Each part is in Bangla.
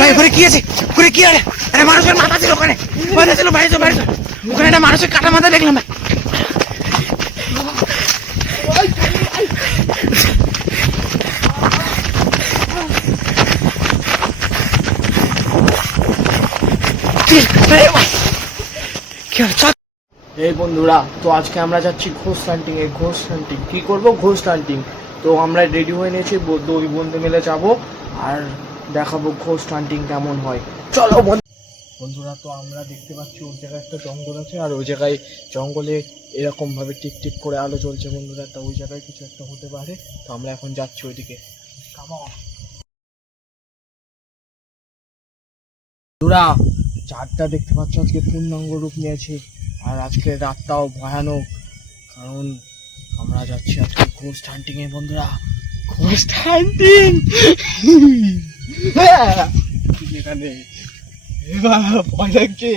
ভাই ঘুরে কি আছে? ঘুরে কি আরে? আরে মানুষের মাথা ছিল ওখানে, মাথা ছিল বাইরে বাইরে, ওখানে একটা মানুষের কাটা মাথা দেখলাম ভাই। এই বন্ধুরা, তো আজকে আমরা যাচ্ছি ঘোস্ট হান্টিং এ। ঘোস্ট হান্টিং কি করব? ঘোস্ট হান্টিং। তো আমরা রেডি হয়ে নিয়েছি, দুই বন্ধু মিলে যাব আর দেখাবো ঘোস্ট হান্টিং কেমন হয়। চলো বন্ধুরা, তো আমরা দেখতে পাচ্ছি ওই জায়গায় একটা জঙ্গল আছে, আর ওই জায়গায় জঙ্গলে এরকম ভাবে টিক টিক করে আলো জ্বলছে বন্ধুরা। তো ওই জায়গায় কিছু একটা হতে পারে, তো আমরা এখন যাচ্ছি ওইদিকে। বন্ধুরা, চাঁদটা দেখতে পাচ্ছ আজকে পূর্ণাঙ্গ রূপ নিয়েছে, আর আজকে রাতটাও ভয়ানক, কারণ আমরা যাচ্ছি আজকে ঘোস্ট হান্টিং এ বন্ধুরা। ঘোস্ট হান্টিং এখানে ভয় লাগছে।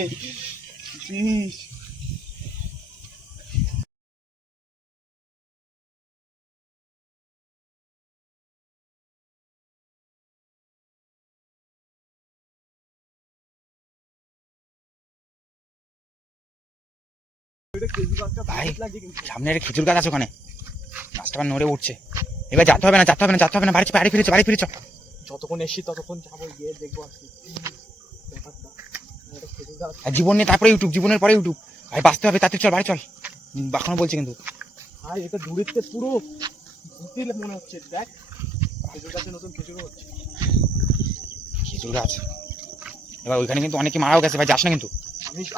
ভাই সামনে একটা খেজুর গাছ আছে, ওখানে গাছটা আবার নড়ে উঠছে। এবার যেতে হবে না, যেতে হবে না, যেতে হবে না, বাড়ি ফিরেছো, বাড়ি ফিরেছো। যতক্ষণ এসছি ততক্ষণ যাবো, গিয়ে দেখবো আসি আর জীবন নিয়ে তারপরে ইউটিউব, জীবনের পরে ইউটিউব। ভাই বাঁচতে হবে, তাতে চল, বাড়ি চল। এখনো বলছি কিন্তু ভাই এটা দূরেতে পুরো ভূতিলে মনে হচ্ছে। দেখ খেজুর গাছে নতুন খেজুর হচ্ছে। খেজুর গাছ, এবার ওইখানে কিন্তু অনেকে মারাও গেছে ভাই, যাস না কিন্তু।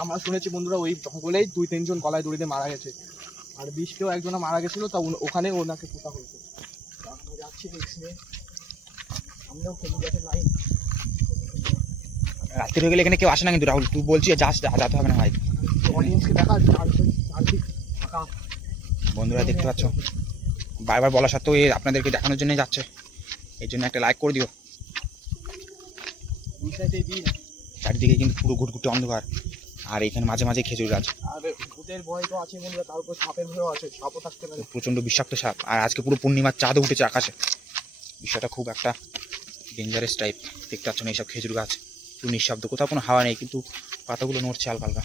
আমরা শুনেছি বন্ধুরা, ওই জঙ্গলেই 2-3 জন গলায় দড়িতে মারা গেছে, আর বিষকেও একজনা মারা গেছিল, তা ওখানে ওনাকে পোতা হয়েছে। আমরা যাচ্ছি রিস্ক নিয়ে, সামনেও খেজুর গাছের লাইন। রাত্রি হয়ে গেলে এখানে কেউ আসে না কিন্তু রাহুল, তুই বলছিস যাস, যেতে হবে না ভাই। অডিয়েন্সকে দেখা চারদিক ফাঁকা। বন্ধুরা দেখতে পাচ্ছ, বারবার বলা সত্ত্বেও আপনাদেরকে দেখানোর জন্যই যাচ্ছে, এই জন্য একটা লাইক করে দিও। চারিদিকে কিন্তু পুরো ঘুটঘুটে অন্ধকার, আর এখানে মাঝে মাঝে খেজুর গাছ। আর ভূতের ভয় তো আছে বন্ধুরা, তার উপর সাপের ভয়ও আছে, সাপও থাকতে পারে, প্রচণ্ড বিষাক্ত সাপ। আর আজকে পুরো পূর্ণিমার চাঁদও উঠেছে আকাশে, বিষয়টা খুব একটা ডেঞ্জারাস টাইপ। দেখতে পাচ্ছ না এইসব খেজুর গাছ, একটু নিঃশব্দ, কোথাও কোনো হাওয়া নেই, কিন্তু পাতাগুলো নড়ছে হালকা হালকা,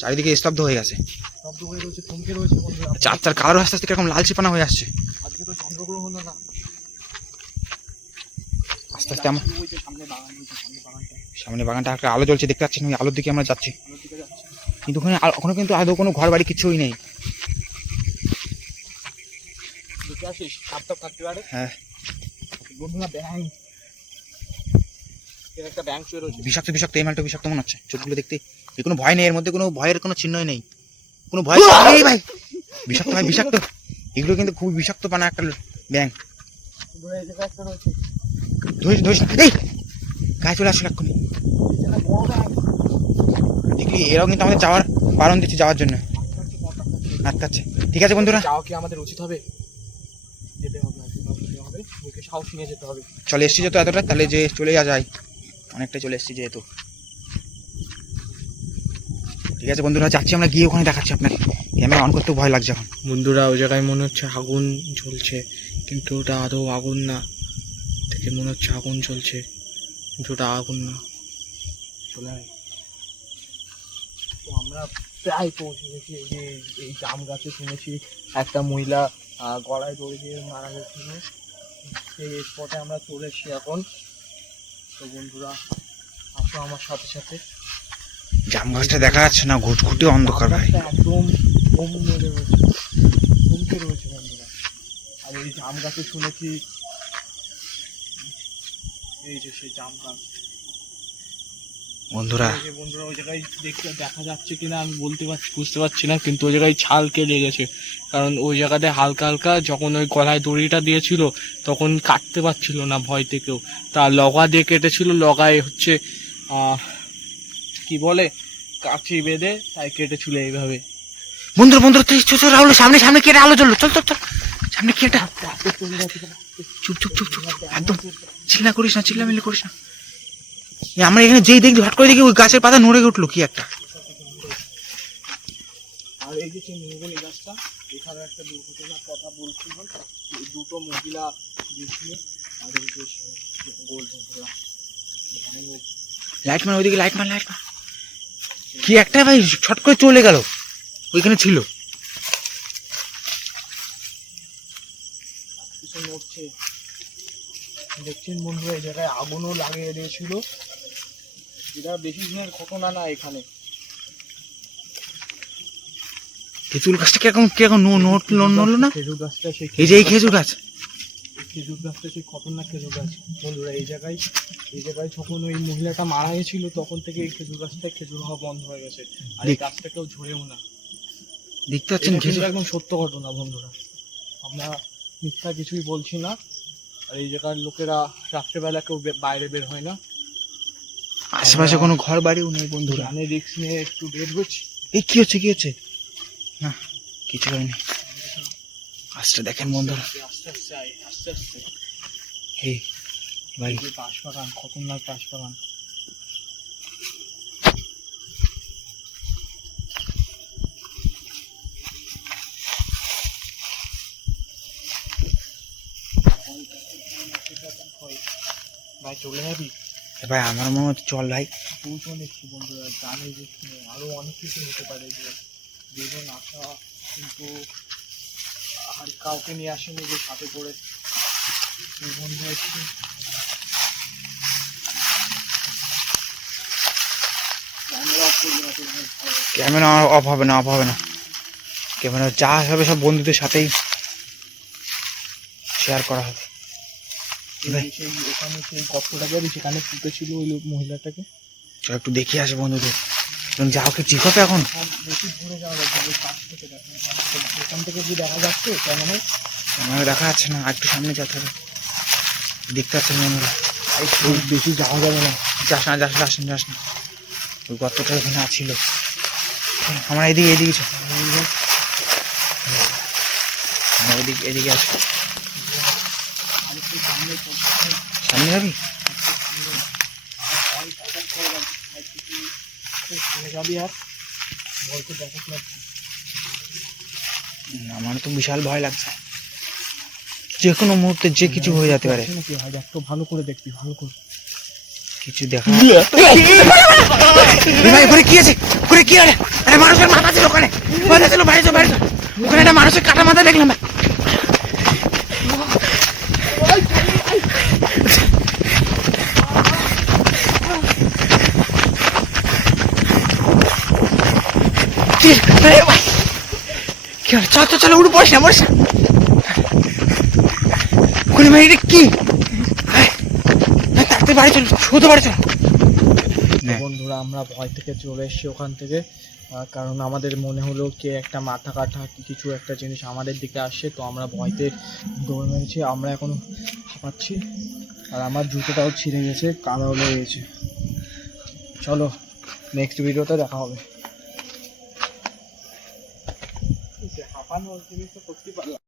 চারিদিকে স্তব্ধ হয়ে গেছে। চাঁদটার কালারও আস্তে আস্তে কিরকম লালচে পানা হয়ে আসছে। আজকে তো চন্দ্রগ্রহণ না, আস্তে আস্তে আমার সামনে বাগানটা একটা আলো জ্বলছে, দেখতে পাচ্ছি, ওই আলোর দিকে আমরা যাচ্ছি, কিন্তু ওখানে কিন্তু আদৌ কোনো ঘর বাড়ি কিছুই নেই। হ্যাঁ বিষাক্ত বিষাক্ত, এই মালটা বিষাক্ত মনে হচ্ছে, চোখগুলো দেখতে কোনো ভয় নেই, এর মধ্যে কোনো ভয়ের কোনো চিহ্নই নেই, কোনো ভয় নেই ভাই। বিষাক্ত ভাই, বিষাক্ত, এগুলো কিন্তু খুব বিষাক্ত পানা একটা ব্যাং। ধরিস ধরিস, এই গায়ে চলে আসছে এক্ষুনি, দেখলি এরাও কিন্তু আমাদের যাওয়ার বারণ দিচ্ছে, যাওয়ার জন্য আটকাচ্ছে। ঠিক আছে বন্ধুরা, যাও কি আমাদের উচিত হবে, যেতে হবে, সাহস নিয়ে যেতে হবে। চলে এসছি যেহেতু এতটা, তাহলে যে চলে যায়, অনেকটা চলে এসছি যেহেতু। ঠিক আছে বন্ধুরা, যাচ্ছি আমরা, গিয়ে ওখানে দেখাচ্ছি আপনাকে। ক্যামেরা অন করতে ভয় লাগছে এখন। বন্ধুরা, ওই জায়গায় মনে হচ্ছে আগুন জ্বলছে, কিন্তু ওটা আদৌ আগুন না, থেকে মনে হচ্ছে আগুন জ্বলছে, কিন্তু ওটা আগুন না। চলে আয়। তো আমরা প্রায় পৌঁছে গেছি। এই জাম গাছে শুনেছি একটা মহিলা গলায় দড়ি দিয়ে মারা গেছিল, সেই স্পটে আমরা চলেছি এখন। তো বন্ধুরা আসো আমার সাথে সাথে। জাম গাছটা দেখা যাচ্ছে না, ঘুটঘুটে অন্ধকার ভাই, একদম থমকে রয়েছে বন্ধুরা। আর এই জাম গাছে শুনেছি, এই যে সেই জাম গাছ বন্ধুরা। বন্ধুরা ওই জায়গায় দেখা যাচ্ছে কিনা আমি বুঝতে পারছি না, কিন্তু ওই জায়গায় ছালকে লেগেছে, কারণ ওই জায়গাতে হালকা হালকা যখন ওই গলায় দড়িটা দিয়েছিল তখন কাটতে পারছিল না ভয় থেকেও, তা লগা দিয়ে কেটেছিল, লগায় হচ্ছে কি বলে কাঁচি বেঁধে তাই কেটেছিল এইভাবে। বন্ধুরা বন্ধুরা, চল রাহুল, সামনে সামনে কি একটা আলো জ্বললো, চল চল চল, সামনে কি একটা, চুপ চুপ চুপ চুপ, একদম চিল্লা করিস না, চিল্লামিল্লি করিস না। আমরা এখানে যেই দেখি হট করে দেখি ওই গাছের পাতা নড়ে উঠলো কি একটা। আর এই যে নির্গুলি গাছটা, এখানে একটা দুর্ঘটনার কথা বলছিল, দুটো মহিলা গিয়েছিল আর এই যে জঙ্গল বন্ধুরা, ভয়ানক। লাইট মার ওইদিকে, লাইট মার, লাইট মার। কি একটা ভাই ছট করে চলে গেল, ওইখানে ছিল। কিছু নড়ছে দেখছেন বন্ধুরা, এই জায়গায় আগুনও লাগিয়ে দিয়েছিল। এটা বেশি দিনের ঘটনা না এখানে। খেজুর গাছটা কিরকম কিরকম নড়লো না? খেজুর গাছটা সেই, এই যে এই খেজুর গাছ, খেজুর গাছটা সেই খতরনাক খেজুর গাছ বন্ধুরা। এই জায়গায় যখন ওই মহিলাটা মারা গেছিল তখন থেকে এই খেজুর গাছটা খেজুর হওয়া বন্ধ হয়ে গেছে। আর এই গাছটা কেউ ঝরেও না। দেখতে পাচ্ছেন এটা কিন্তু খেজুর? একদম সত্য ঘটনা বন্ধুরা, আমরা মিথ্যা কিছুই বলছি না। আর এই জায়গার লোকেরা রাত্রেবেলা কেউ বাইরে বের হয় না। আশেপাশে কোনো ঘর বাড়িও নেই বন্ধুরা। জানে রিস্ক নিয়ে একটু বের হচ্ছে। এই কি হচ্ছে, কি হচ্ছে? না কিছু হয়নি। গাছটা দেখেন বন্ধুরা, আস্তে আস্তে আয়, আস্তে আস্তে। এই ভাই এই যে বাঁশবাগান, খতরনাক বাঁশবাগান। ভাই চলে যাবি? ভাই আমার মনে হচ্ছে চল ভাই। দুজন এসছি বন্ধুরা, জানে রিস্ক নিয়ে আরো অনেক কিছু হতে পারে। যে দুজন আসা, কিন্তু আর কাউকে নিয়ে আসেনি যে সাথে করে। দুই বন্ধু এসছি। ক্যামেরা অফ হবে না, অফ হবে না। ক্যামেরা যা হবে সব বন্ধুদের সাথেই শেয়ার করা হবে। সেই ওখানে সেই গর্তটা যাবি, সেখানে পুঁতেছিল ওই মহিলাটাকে। চল একটু দেখে আসে বন্ধুদের। যা ওকে ঠিক হবে এখন। বেশি ঘুরে যাওয়া যাচ্ছে, ওই পাশ থেকে দেখেন, এখান থেকে কি দেখা যাচ্ছে কেমন? ক্যামেরা দেখা যাচ্ছে না, একটু সামনে যেতে হবে। দেখতে পাচ্ছেন বন্ধুরা? বেশি যাওয়া যাবে না। যাস না, যাস না, যাস না, যাস না। ওই গর্তটা ওখানে ছিল। আমরা এদিকে, এদিকে চল। আমরা এদিকে, এদিকে আসি। সামনে যাবি? যাবি আর ভয়কে দেখাস না। আমার তো বিশাল ভয় লাগছে, যে কোনো মুহূর্তে যে কিছু হয়ে যেতে পারে। কি হয় একটু ভালো করে দেখবি, ভালো করে কিছু দেখা। ভাই ওখানে কি আছে? ওখানে কি আছে? আরে মানুষের মাথা ছিল ওখানে, মাথা ছিল। বাইরে চল, বাইরে চল। ওখানে একটা মানুষের কাটা মাথা দেখলাম। কি হলো? চল চল চল, উঠে পড়িস না, পড়িস না। ওখানে ভাই এটা কি? তাড়াতাড়ি বাড়ি চল, শুধু বাড়ি চল। বন্ধুরা আমরা ভয় থেকে চলে এসেছি ওখান থেকে, কারণ আমাদের মনে হলো কে একটা মাথা কাটা কিছু একটা জিনিস আমাদের দিকে আসছে। তো আমরা ভয়তে দৌড় মেরেছি। আমরা এখন হাঁপাচ্ছি, আর আমার জুতোটাও ছিঁড়ে গেছে, কাদাও লেগে গেছে। চলো নেক্সট ভিডিওতে দেখা হবে। হাঁপানো জিনিসটা করতে পারলাম।